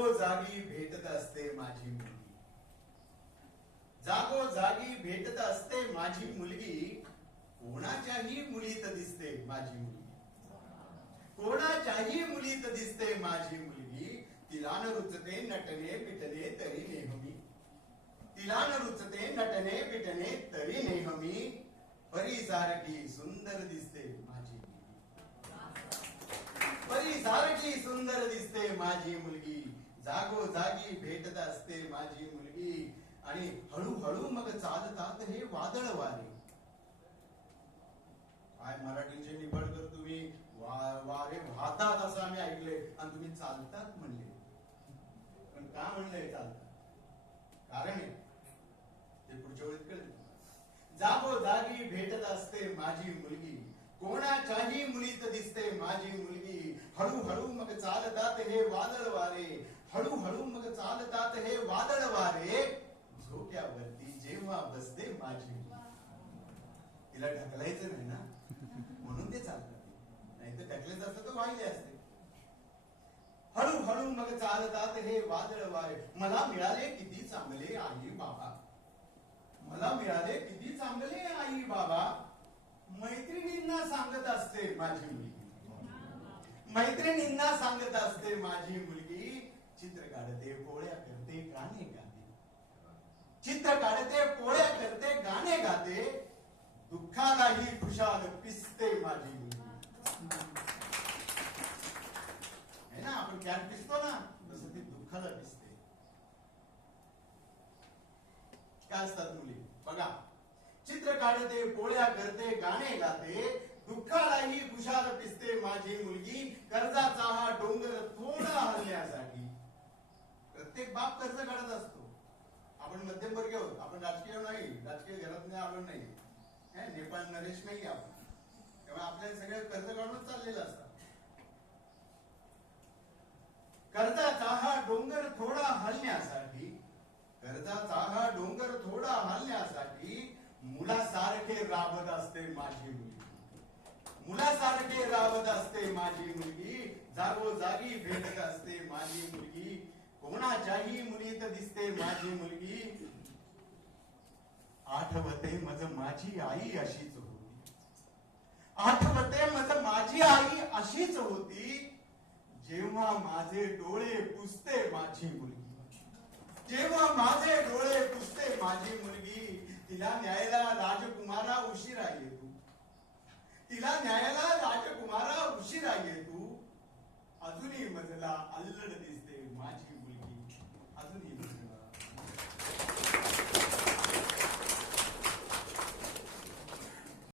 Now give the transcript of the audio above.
जागोजागी भेटत असते माझी मुलगी. जागोजागी भेटत असते माझी मुलगी कोणाच्याही मुलीत दिसते माझी मुलगी. कोणाच्याही मुलीत दिसते माझी मुलगी तिला न रुचते नटने पिटणे तरी नेहमी. तिला न रुचते नटने पिटणे तरी नेहमी. परीसारखी सुंदर दिसते माझी मुलगी. परीसारखी सुंदर दिसते माझी मुलगी. जागो जागी भेटत असते माझी मुलगी. आणि हळूहळू मग चालतात हे वादळ वारे काय मराठीचे निबडकर तुम्ही? वा- वारे वाहतात असं आम्ही ऐकले आणि तुम्ही चालतात म्हणले. पण का म्हणले चालतात? कारण ते पुढच्या वेळेत कळेल. जागो जागी भेटत असते माझी मुलगी. कोणाच्याही मुलीत दिसते माझी मुलगी. हळूहळू मग चालतात हे वादळ वारे हळूहळू मग चालतात हे वादळ वारे झोक्यावरती जेव्हा बसते माझी. तिला ढकलायचं नाही ना. म्हणून ते चालतात नाही तर ढकलायचं असतं तर वाहिले असते. हळूहळू मग चालतात हे वादळ वारे मला मिळाले किती चांगले आई बाबा. मला मिळाले किती चांगले आई बाबा. मैत्रिणींना सांगत असते माझी मुलगी. मैत्रिणींना सांगत असते माझी मुलगी. चित्र काढते पोळ्या करते गाणे गाते. चित्र काढते पोळ्या करते गाणे गाते. दुःखालाही खुशाल पिसते माझी मुलगी है ना? आपण कॅट पिसतो ना तसं ती दुःखाला पिसते. काय असतात मुली? बघा. चित्र काढते पोळ्या करते गाणे गाते. दुःखालाही खुशाल पिसते माझी मुलगी. कर्जाचा हा डोंगर थोडा हलण्यासाठी प्रत्येक बाप कर्ज काढत असतो? आपण मध्यमवर्गीय आहोत. आपण राजकीय नाही राजकीय घरात नाही आलो नाही. नेपाळ नरेश नाही आपण. त्यामुळे आपल्याला सगळे कर्ज काढूनच चाललेलं असतं. कर्जाचा हा डोंगर थोडा हलण्यासाठी कर्जाचा हा डोंगर थोडा हलण्यासाठी मुलासारखे राबत असते माझी मुलगी. मुलासारखे राबत असते माझी मुलगी. जागोजागी भेटत असते माझी मुलगी. कोणाच्याही मुलीत दिसते माझी मुलगी? आठवते मज माझी आई अशीच होती. आठवते मज माझी आई अशीच होती जेव्हा माझे डोळे पुसते माझी मुलगी. जेव्हा माझे डोळे पुसते माझी मुलगी तिला न्यायला राजकुमारा उशिरा येतो. तिला न्यायला राजकुमारा उशिरा येतो. अजूनही मजला अल्लड दिसते माझी मुलगी. Estados Unidos.